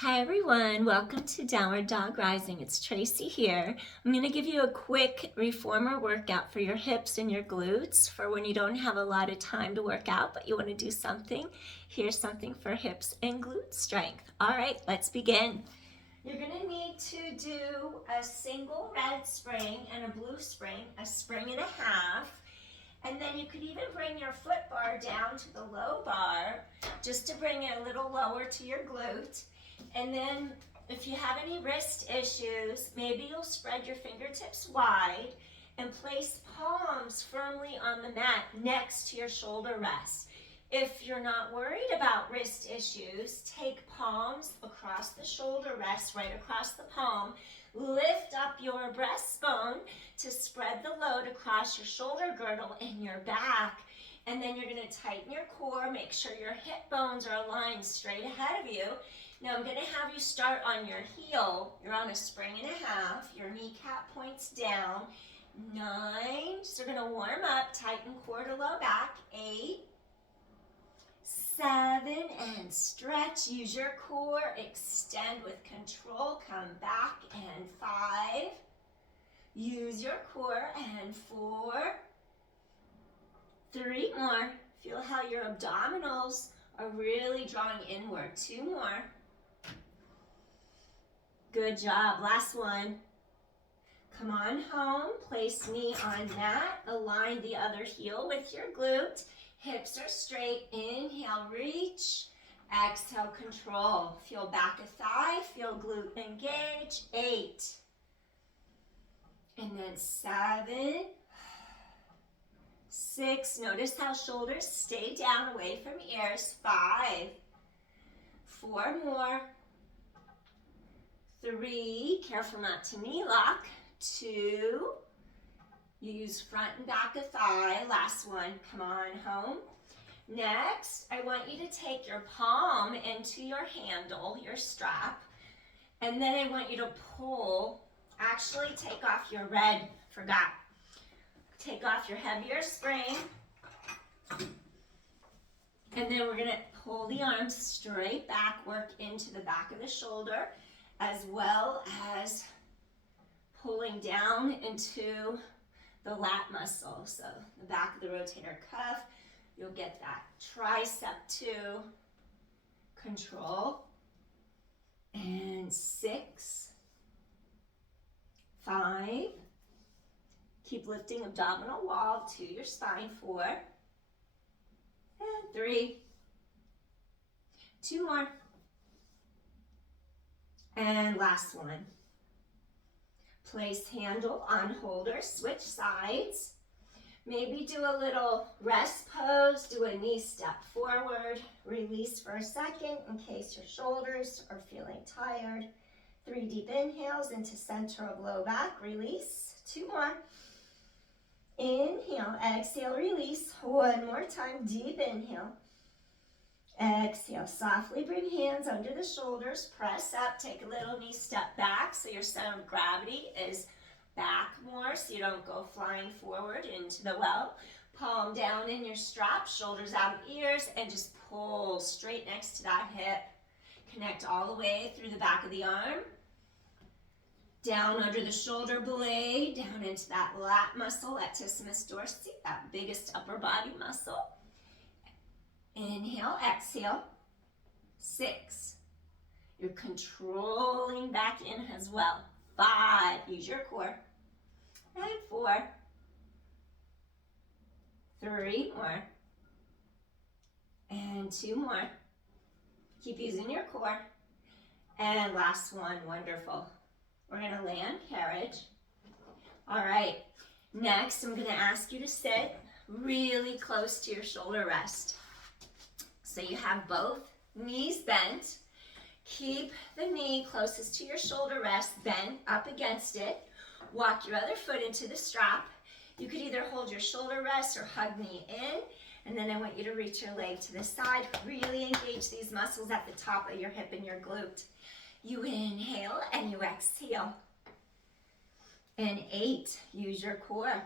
Hi everyone, welcome to Downward Dog Rising. It's Tracy here. I'm going to give you a quick reformer workout for your hips and your glutes for when you don't have a lot of time to work out but you want to do something. Here's something for hips and glute strength. All right, let's begin. You're going to need to do a single red spring and a blue spring, a spring and a half. And then you could even bring your foot bar down to the low bar just to bring it a little lower to your glute. And then if you have any wrist issues, maybe you'll spread your fingertips wide and place palms firmly on the mat next to your shoulder rest. If you're not worried about wrist issues, take palms across the shoulder rest, right across the palm. Lift up your breastbone to spread the load across your shoulder girdle and your back. And then you're going to tighten your core, make sure your hip bones are aligned straight ahead of you. Now I'm going to have you start on your heel. You're on a spring and a half. Your kneecap points down. 9. So we're going to warm up, tighten core to low back. 8, 7, and stretch. Use your core. Extend with control. Come back. And 5. Use your core. And 4. 3 more. Feel how your abdominals are really drawing inward. 2 more. Good job. Last one. Come on home. Place knee on mat. Align the other heel with your glute. Hips are straight. Inhale, reach. Exhale, control. Feel back of thigh. Feel glute engage. 8. And then 7. 6. Notice how shoulders stay down away from ears. 5. 4 more. 3, careful not to knee lock. 2, use front and back of thigh. Last one, come on home. Next, I want you to take your palm into your handle, your strap, and then I want you to pull, actually take off your red, forgot. Take off your heavier spring, and then we're gonna pull the arms straight back, work into the back of the shoulder, as well as pulling down into the lat muscle. So the back of the rotator cuff, you'll get that tricep too. Control. And 6, 5. Keep lifting abdominal wall to your spine. 4. And 3. 2 more. And last one. Place handle on holder, switch sides. Maybe do a little rest pose, do a knee step forward, release for a second in case your shoulders are feeling tired. 3 deep inhales into center of low back, release. 2 more. Inhale, exhale, release. 1 more time, deep inhale. Exhale, softly bring hands under the shoulders, press up, take a little knee step back so your center of gravity is back more so you don't go flying forward into the well. Palm down in your strap, shoulders out of ears, and just pull straight next to that hip. Connect all the way through the back of the arm. Down under the shoulder blade, down into that lat muscle, latissimus dorsi, that biggest upper body muscle. Inhale, exhale. 6. You're controlling back in as well. 5. Use your core. And 4. 3 more. And 2 more. Keep using your core. And last one. Wonderful. We're going to land carriage. All right. Next, I'm going to ask you to sit really close to your shoulder rest. So you have both knees bent. Keep the knee closest to your shoulder rest, bent up against it. Walk your other foot into the strap. You could either hold your shoulder rest or hug knee in. And then I want you to reach your leg to the side. Really engage these muscles at the top of your hip and your glute. You inhale and you exhale. And 8, use your core.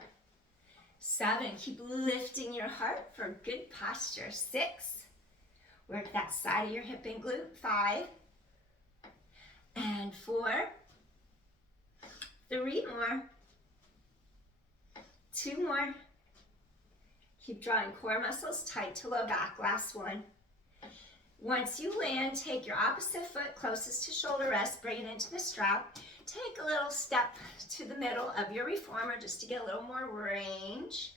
7, keep lifting your heart for good posture. 6, work that side of your hip and glute. 5, And 4. 3 more. 2 more. Keep drawing core muscles tight to low back. Last one. Once you land, take your opposite foot closest to shoulder rest, bring it into the strap. Take a little step to the middle of your reformer just to get a little more range.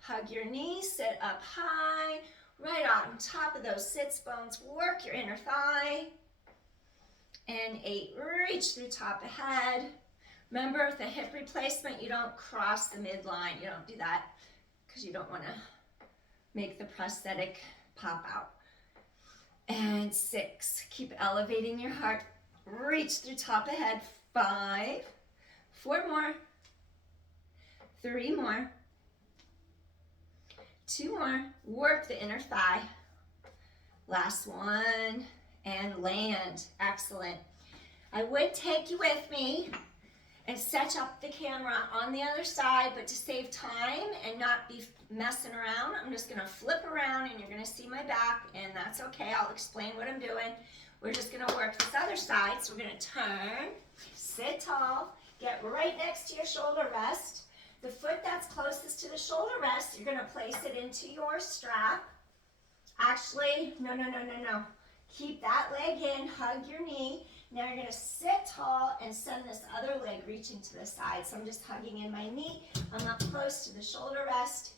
Hug your knees, sit up high, right on top of those sits bones. Work your inner thigh. And 8, reach through top of head. Remember, with a hip replacement, you don't cross the midline. You don't do that because you don't want to make the prosthetic pop out. And 6, keep elevating your heart. Reach through top of head. 5, 4 more. 3 more. 2 more. Work the inner thigh. Last one. And land. Excellent. I would take you with me and set up the camera on the other side, but to save time and not be messing around, I'm just gonna flip around and you're gonna see my back, and that's okay. I'll explain what I'm doing. We're just gonna work this other side. So we're gonna turn, sit tall, get right next to your shoulder rest. The foot that's closest to the shoulder rest, you're gonna place it into your strap. Actually, no. Keep that leg in, hug your knee. Now you're gonna sit tall and send this other leg reaching to the side. So I'm just hugging in my knee. I'm up close to the shoulder rest.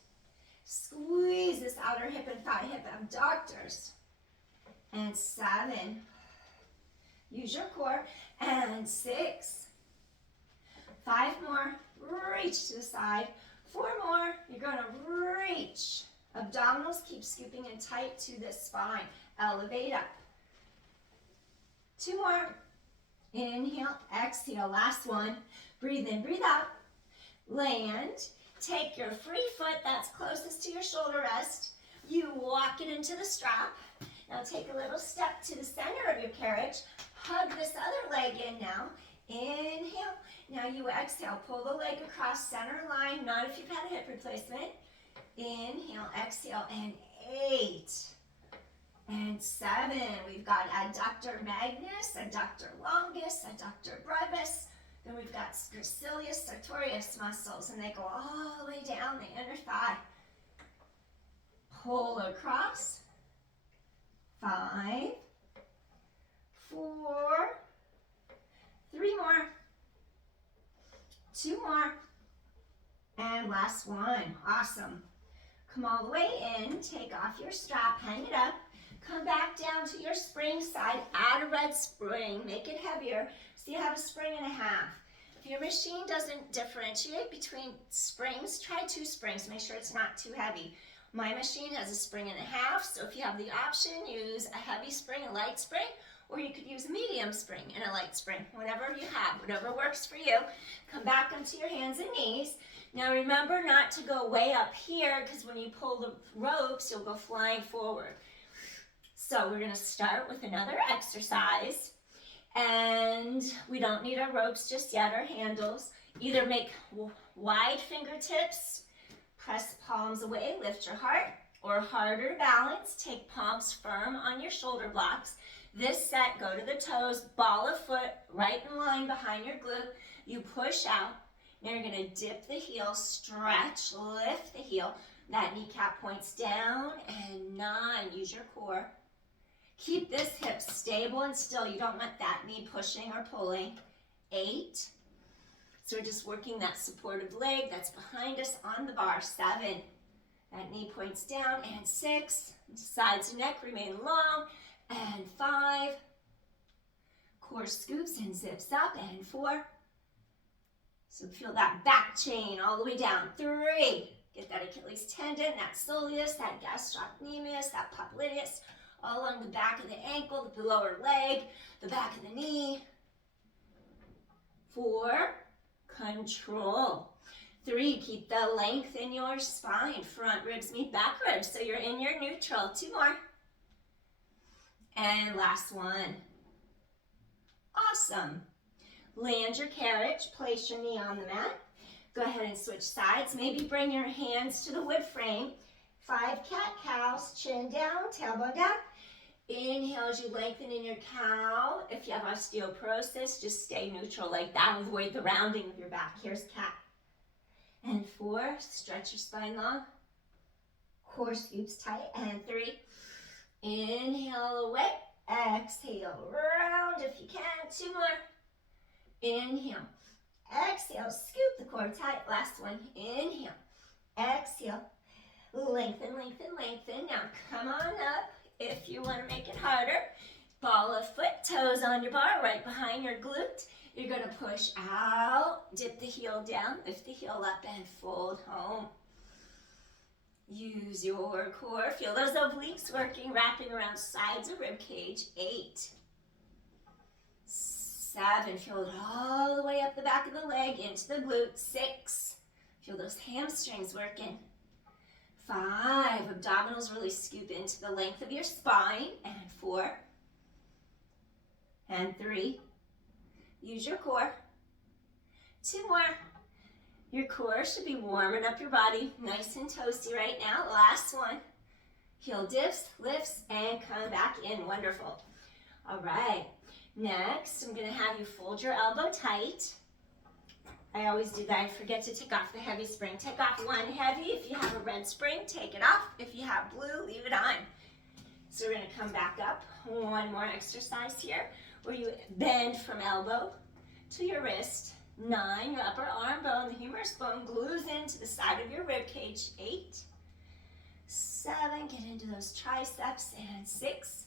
Squeeze this outer hip and thigh, hip abductors. And 7. Use your core. And 6. 5 more. Reach to the side. 4 more. You're gonna reach. Abdominals keep scooping in tight to the spine. Elevate up. 2 more. Inhale, exhale. Last one. Breathe in, breathe out. Land. Take your free foot that's closest to your shoulder rest. You walk it into the strap. Now take a little step to the center of your carriage. Hug this other leg in now. Inhale. Now you exhale. Pull the leg across center line. Not if you've had a hip replacement. Inhale, exhale, and 8. And 7, we've got adductor magnus, adductor longus, adductor brevis. Then we've got gracilis sartorius muscles, and they go all the way down the inner thigh. Pull across. 5, 4, 3 more, 2 more, and last one. Awesome. Come all the way in, take off your strap, hang it up. Come back down to your spring side, add a red spring, make it heavier, so you have a spring and a half. If your machine doesn't differentiate between springs, try 2 springs, make sure it's not too heavy. My machine has a spring and a half, so if you have the option, use a heavy spring, a light spring, or you could use a medium spring and a light spring, whatever you have, whatever works for you. Come back onto your hands and knees. Now remember not to go way up here, because when you pull the ropes, you'll go flying forward. So we're going to start with another exercise, and we don't need our ropes just yet, our handles. Either make wide fingertips, press palms away, lift your heart, or harder balance, take palms firm on your shoulder blocks. This set, go to the toes, ball a foot right in line behind your glute. You push out. Now you're going to dip the heel, stretch, lift the heel. That kneecap points down, and 9, use your core. Keep this hip stable and still. You don't want that knee pushing or pulling. 8. So we're just working that supportive leg that's behind us on the bar. 7. That knee points down. And 6. Sides and neck remain long. And 5. Core scoops and zips up. And 4. So feel that back chain all the way down. 3. Get that Achilles tendon, that soleus, that gastrocnemius, that popliteus, all along the back of the ankle, the lower leg, the back of the knee. 4, control. 3, keep the length in your spine. Front ribs meet back ribs, so you're in your neutral. 2 more. And last one. Awesome. Land your carriage, place your knee on the mat. Go ahead and switch sides. Maybe bring your hands to the wood frame. 5 cat-cows, chin down, tailbone down. Inhale as you lengthen in your cow. If you have osteoporosis, just stay neutral like that. Avoid the rounding of your back. Here's cat. And 4, stretch your spine long. Core scoops tight. And 3, inhale away. Exhale, round if you can. 2 more. Inhale. Exhale, scoop the core tight. Last one. Inhale. Exhale. Lengthen, lengthen, lengthen. Now come on up. If you want to make it harder, ball of foot, toes on your bar, right behind your glute. You're going to push out, dip the heel down, lift the heel up, and fold home. Use your core. Feel those obliques working, wrapping around sides of rib cage. 8, 7, feel it all the way up the back of the leg into the glute. 6, feel those hamstrings working. 5, abdominals really scoop into the length of your spine. And 4, and 3, use your core. 2 more. Your core should be warming up your body, nice and toasty right now. Last one. Heel dips, lifts, and come back in. Wonderful. All right. Next, I'm going to have you fold your elbow tight. I always do that. I forget to take off the heavy spring. Take off one heavy. If you have a red spring, take it off. If you have blue, leave it on. So we're going to come back up. One more exercise here where you bend from elbow to your wrist. 9, your upper arm bone, the humerus bone glues into the side of your rib cage. 8, 7, get into those triceps. And 6,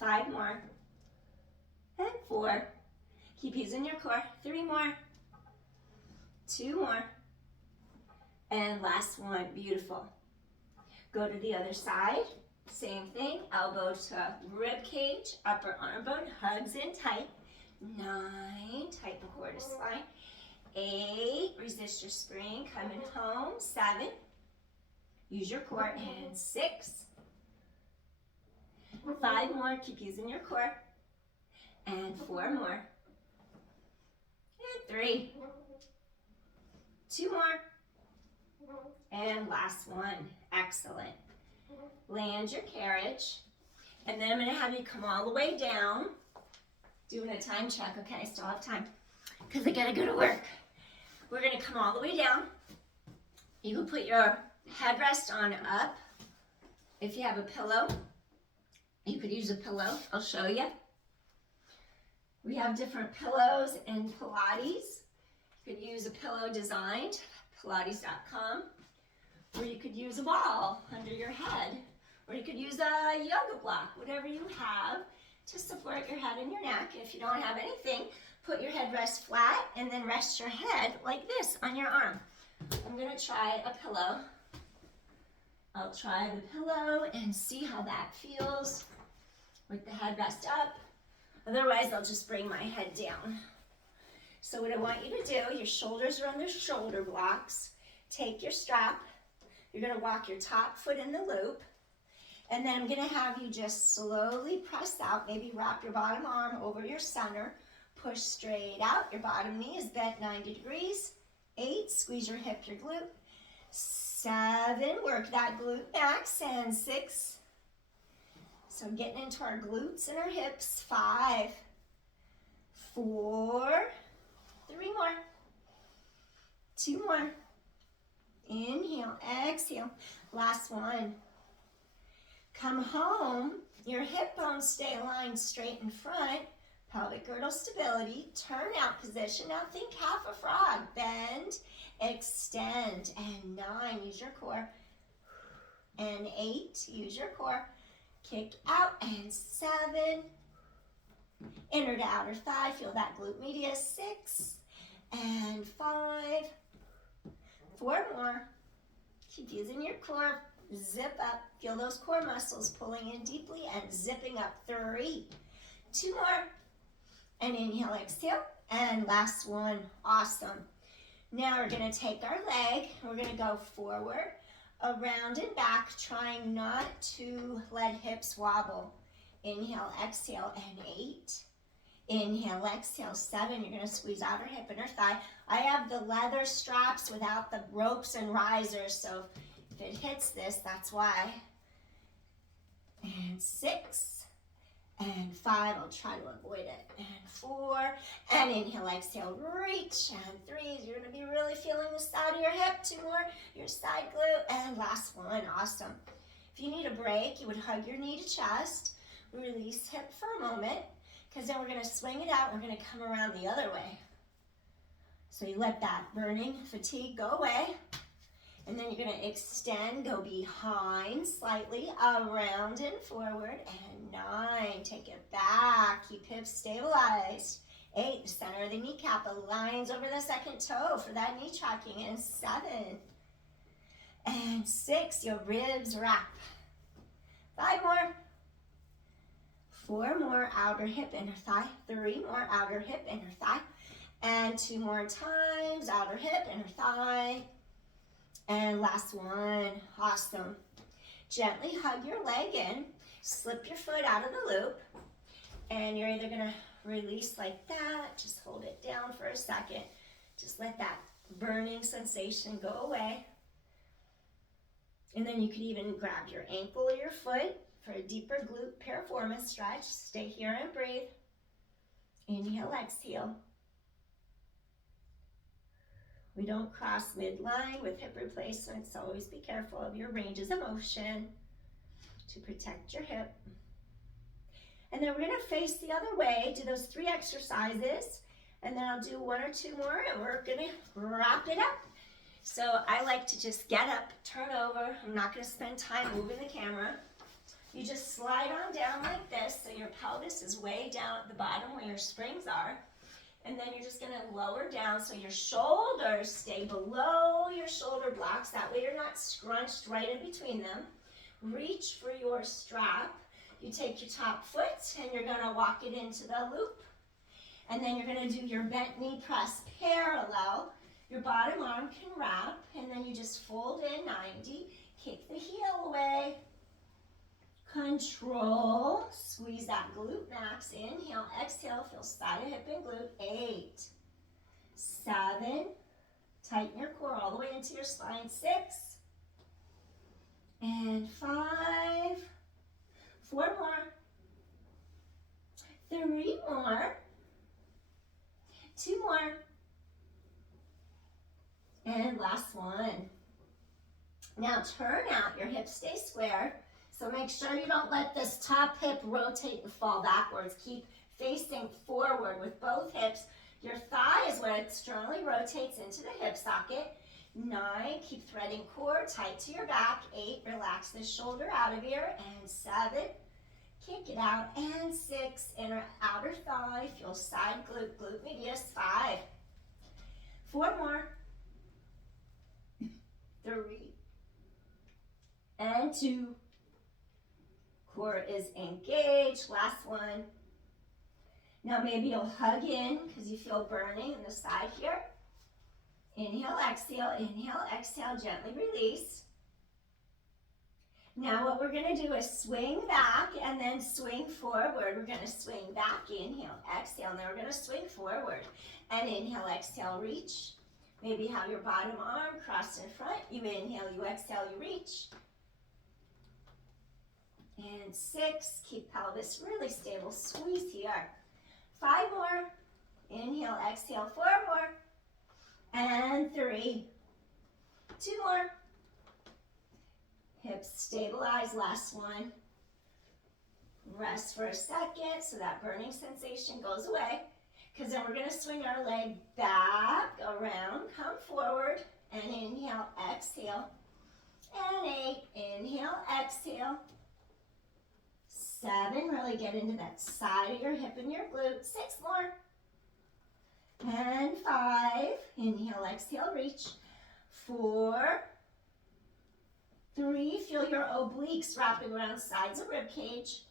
5 more. And 4. Keep using your core. 3 more. 2 more. And last one. Beautiful. Go to the other side. Same thing. Elbow to rib cage. Upper arm bone hugs in tight. 9. Tighten the core to spine. 8. Resist your spring. Coming home. 7. Use your core. And 6. 5 more. Keep using your core. And 4 more. 3, 2 more, and last one. Excellent. Land your carriage, and then I'm going to have you come all the way down. Doing a time check. Okay, I still have time because I got to go to work. We're going to come all the way down. You can put your headrest on up. If you have a pillow, you could use a pillow. I'll show you. We have different pillows in Pilates. You could use a pillow designed, Pilates.com, or you could use a ball under your head, or you could use a yoga block, whatever you have to support your head and your neck. If you don't have anything, put your headrest flat and then rest your head like this on your arm. I'm going to try a pillow. I'll try the pillow and see how that feels with the headrest up. Otherwise, I'll just bring my head down. So what I want you to do, your shoulders are on the shoulder blocks. Take your strap. You're going to walk your top foot in the loop. And then I'm going to have you just slowly press out. Maybe wrap your bottom arm over your center. Push straight out. Your bottom knee is bent 90 degrees. 8, squeeze your hip, your glute. 7, work that glute max. And 6, so getting into our glutes and our hips. 5, 4, 3 more, 2 more. Inhale, exhale. Last one. Come home. Your hip bones stay aligned straight in front. Pelvic girdle stability. Turn out position. Now think half a frog. Bend, extend. And 9, use your core. And 8, use your core. Kick out. And 7. Inner to outer thigh. Feel that glute medius. 6. And 5. 4 more. Keep using your core. Zip up. Feel those core muscles pulling in deeply and zipping up. 3. 2 more. And inhale, exhale. And last one. Awesome. Now we're going to take our leg. We're going to go forward, around and back, trying not to let hips wobble. Inhale, exhale, and 8. Inhale, exhale, 7. You're going to squeeze outer hip, inner thigh. I have the leather straps without the ropes and risers, so if it hits this, that's why. and 6, and 5, I'll try to avoid it, and 4, and inhale, exhale, reach, and 3, you're gonna be really feeling the side of your hip, 2 more, your side glute, and last one, awesome. If you need a break, you would hug your knee to chest, release hip for a moment, because then we're gonna swing it out, we're gonna come around the other way. So you let that burning fatigue go away, and then you're gonna extend, go behind slightly, around and forward, and 9, take it back, keep hips stabilized. 8, the center of the kneecap aligns over the second toe for that knee tracking, and 7, and 6, your ribs wrap. 5 more, 4 more, outer hip, inner thigh, 3 more, outer hip, inner thigh, and 2 more times, outer hip, inner thigh, and last one, awesome. Gently hug your leg in, slip your foot out of the loop, and you're either gonna release like that, just hold it down for a second, just let that burning sensation go away. And then you could even grab your ankle or your foot for a deeper glute piriformis stretch. Stay here and breathe. Inhale, exhale. We don't cross midline with hip replacement, so always be careful of your ranges of motion to protect your hip. And then we're gonna face the other way, do those 3 exercises, and then I'll do 1 or 2 more, and we're gonna wrap it up. So I like to just get up, turn over. I'm not gonna spend time moving the camera. You just slide on down like this, so your pelvis is way down at the bottom where your springs are. And then you're just gonna lower down so your shoulders stay below your shoulder blocks. That way you're not scrunched right in between them. Reach for your strap. You take your top foot and you're gonna walk it into the loop. And then you're gonna do your bent knee press parallel. Your bottom arm can wrap, and then you just fold in 90, kick the heel away. Control, squeeze that glute max, inhale, exhale, feel side of hip and glute, 8, 7, tighten your core all the way into your spine, 6, and 5, 4 more, 3 more, 2 more, and last one. Now turn out, your hips stay square. So make sure you don't let this top hip rotate and fall backwards. Keep facing forward with both hips. Your thigh is what externally rotates into the hip socket. 9, keep threading core tight to your back. 8, relax the shoulder out of here. And 7, kick it out. And 6, inner outer thigh, feel side glute, glute medius. 5, 4 more, 3, and 2. Core is engaged. Last one. Now maybe you'll hug in because you feel burning in the side here. Inhale, exhale, gently release. Now what we're going to do is swing back and then swing forward. We're going to swing back, inhale, exhale, and then we're going to swing forward. And inhale, exhale, reach. Maybe have your bottom arm crossed in front. You inhale, you exhale, you reach. And 6, keep pelvis really stable, squeeze here. 5 more, inhale, exhale, 4 more, and 3, 2 more. Hips stabilize, last one. Rest for a second so that burning sensation goes away, because then we're gonna swing our leg back, around, come forward, and inhale, exhale, and 8, inhale, exhale. 7, really get into that side of your hip and your glute. 6 more. And 5, inhale, exhale, reach. 4, 3, feel your obliques wrapping around sides of rib cage.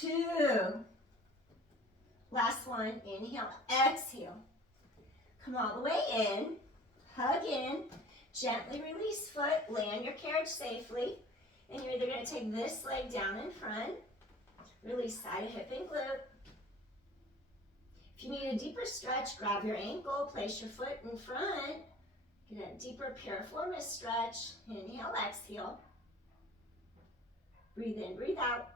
2, last one, inhale, exhale. Come all the way in, hug in, gently release foot, land your carriage safely, and you're either gonna take this leg down in front, release side of hip and glute. If you need a deeper stretch, grab your ankle, place your foot in front. Get a deeper piriformis stretch. Inhale, exhale. Breathe in, breathe out.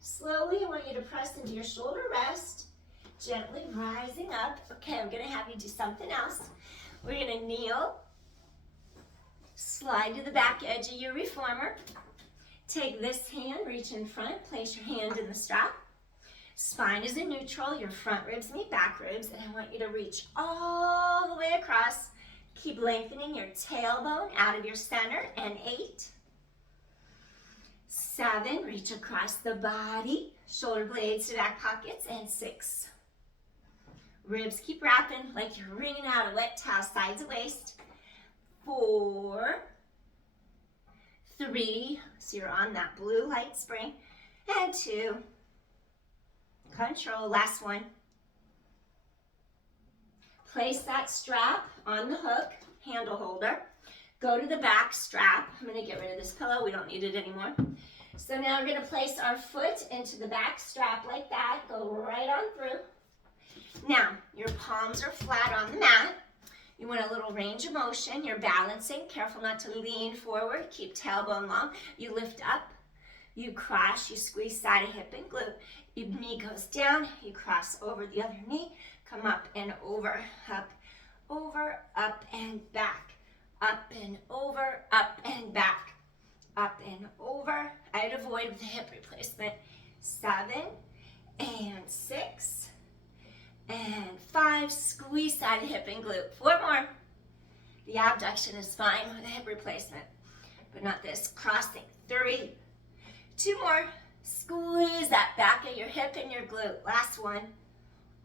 Slowly, I want you to press into your shoulder rest, gently rising up. Okay, I'm gonna have you do something else. We're gonna kneel, slide to the back edge of your reformer. Take this hand, reach in front, place your hand in the strap. Spine is in neutral, your front ribs meet back ribs, and I want you to reach all the way across. Keep lengthening your tailbone out of your center, and 8, 7, reach across the body, shoulder blades to back pockets, and 6. Ribs keep wrapping like you're wringing out a wet towel, sides of waist. 4, 3, so you're on that blue light spring, and 2, control, last one. Place that strap on the hook, handle holder. Go to the back strap. I'm gonna get rid of this pillow, we don't need it anymore. So now we're gonna place our foot into the back strap like that, go right on through. Now, your palms are flat on the mat. You want a little range of motion. You're balancing. Careful not to lean forward. Keep tailbone long. You lift up. You cross. You squeeze side of hip and glute. Your knee goes down. You cross over the other knee. Come up and over. Up and back. Up and over. Up and back. Up and over. I'd avoid with a hip replacement. 7 and 6. And 5, squeeze side of hip and glute. 4 more. The abduction is fine with a hip replacement, but not this. Crossing. 3, 2 more. Squeeze that back of your hip and your glute. Last one.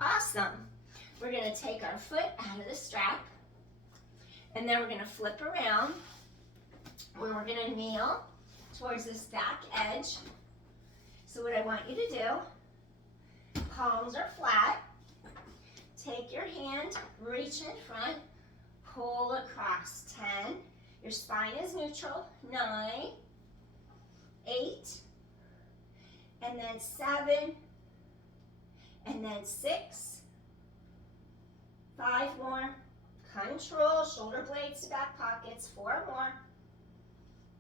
Awesome. We're gonna take our foot out of the strap, and then we're gonna flip around, where we're gonna kneel towards this back edge. So what I want you to do, palms are flat. Take your hand, reach in front, pull across. 10, your spine is neutral. 9, 8, and then 7, and then 6, 5 more. Control, shoulder blades to back pockets. 4 more.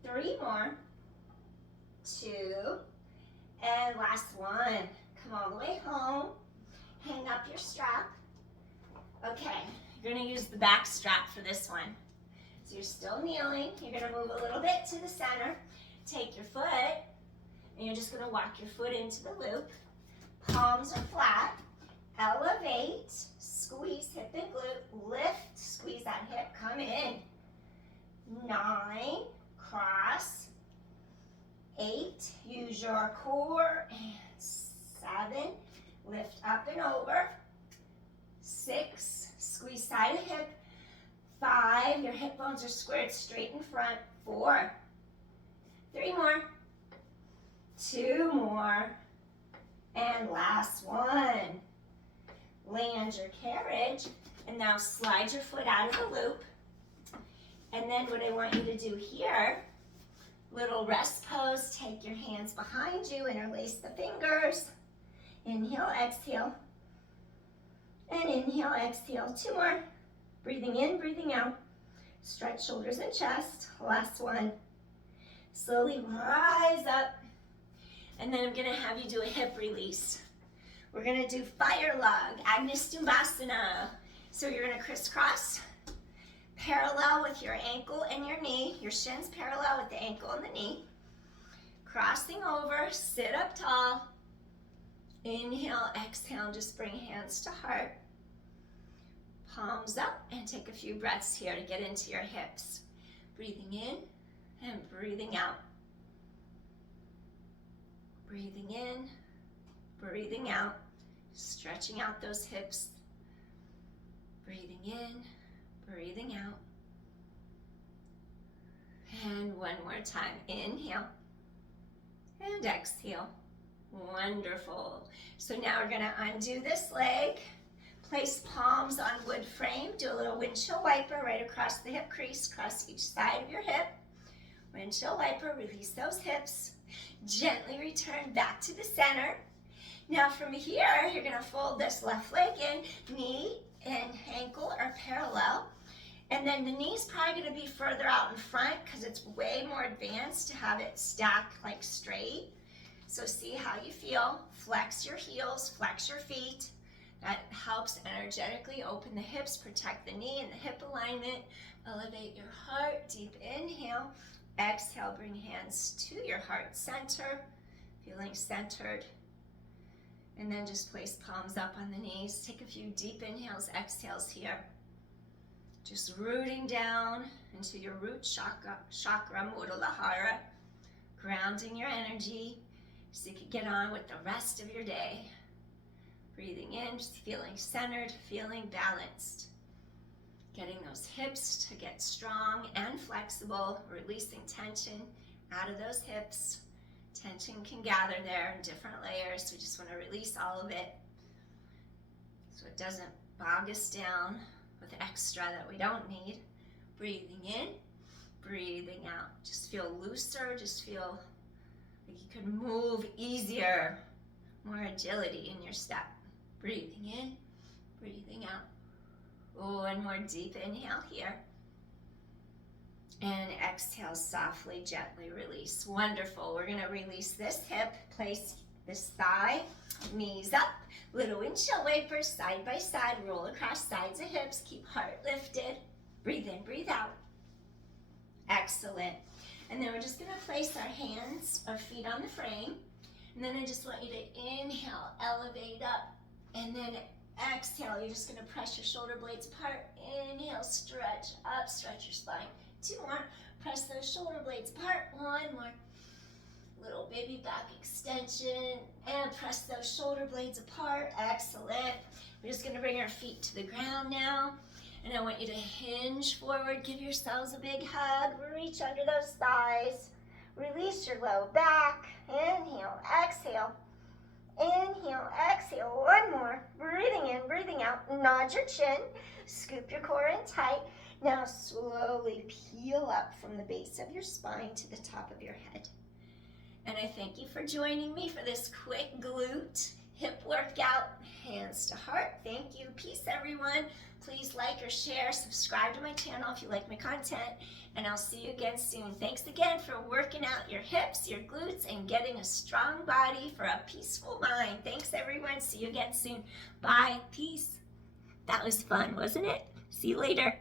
3 more. 2, and last one. Come all the way home. Hang up your strap. Okay, you're gonna use the back strap for this one. So you're still kneeling. You're gonna move a little bit to the center. Take your foot, and you're just gonna walk your foot into the loop. Palms are flat. Elevate, squeeze hip and glute. Lift, squeeze that hip, come in. 9, cross. 8, use your core. And 7, lift up and over. 6, squeeze side of hip. 5, your hip bones are squared straight in front. 4, 3 more. 2 more. And last one. Land your carriage, and now slide your foot out of the loop. And then what I want you to do here, little rest pose, take your hands behind you, interlace the fingers. Inhale, exhale. And inhale, exhale. 2 more. Breathing in, breathing out. Stretch shoulders and chest. Last one. Slowly rise up. And then I'm gonna have you do a hip release. We're gonna do fire log, Agnistumbasana. So you're gonna crisscross, parallel with your ankle and your knee. Your shins parallel with the ankle and the knee. Crossing over, sit up tall. Inhale, exhale, just bring hands to heart. Palms up, and take a few breaths here to get into your hips. Breathing in and breathing out. Breathing in, breathing out. Stretching out those hips. Breathing in, breathing out. And one more time. Inhale and exhale. Wonderful. So now we're gonna undo this leg. Place palms on wood frame. Do a little windshield wiper right across the hip crease, across each side of your hip. Windshield wiper, release those hips. Gently return back to the center. Now from here, you're gonna fold this left leg in, knee and ankle are parallel. And then the knee's probably going to be further out in front because it's way more advanced to have it stack like straight. So see how you feel. Flex your heels, flex your feet. That helps energetically open the hips, protect the knee and the hip alignment. Elevate your heart, deep inhale. Exhale, bring hands to your heart center, feeling centered. And then just place palms up on the knees. Take a few deep inhales, exhales here. Just rooting down into your root chakra, Muladhara, grounding your energy so you can get on with the rest of your day. Breathing in, just feeling centered, feeling balanced. Getting those hips to get strong and flexible, releasing tension out of those hips. Tension can gather there in different layers. We just want to release all of it so it doesn't bog us down with extra that we don't need. Breathing in, breathing out. Just feel looser, just feel like you can move easier, more agility in your step. Breathing in, breathing out. One more deep inhale here. And exhale, softly, gently release. Wonderful. We're going to release this hip, place this thigh, knees up, little windshield wipers, side by side, roll across sides of hips, keep heart lifted. Breathe in, breathe out. Excellent. And then we're just going to place our hands, our feet on the frame. And then I just want you to inhale, elevate up, and then exhale. You're just going to press your shoulder blades apart. Inhale, stretch up, stretch your spine. 2 more. Press those shoulder blades apart. 1 more. Little baby back extension. And press those shoulder blades apart. Excellent. We're just going to bring our feet to the ground now. And I want you to hinge forward. Give yourselves a big hug. Reach under those thighs. Release your low back. Inhale, exhale. Inhale, exhale. 1 more. Breathing in, breathing out. Nod your chin. Scoop your core in tight. Now slowly peel up from the base of your spine to the top of your head. And I thank you for joining me for this quick glute hip workout. Hands to heart. Thank you. Peace, everyone. Please like or share. Subscribe to my channel if you like my content. And I'll see you again soon. Thanks again for working out your hips, your glutes, and getting a strong body for a peaceful mind. Thanks, everyone. See you again soon. Bye. Peace. That was fun, wasn't it? See you later.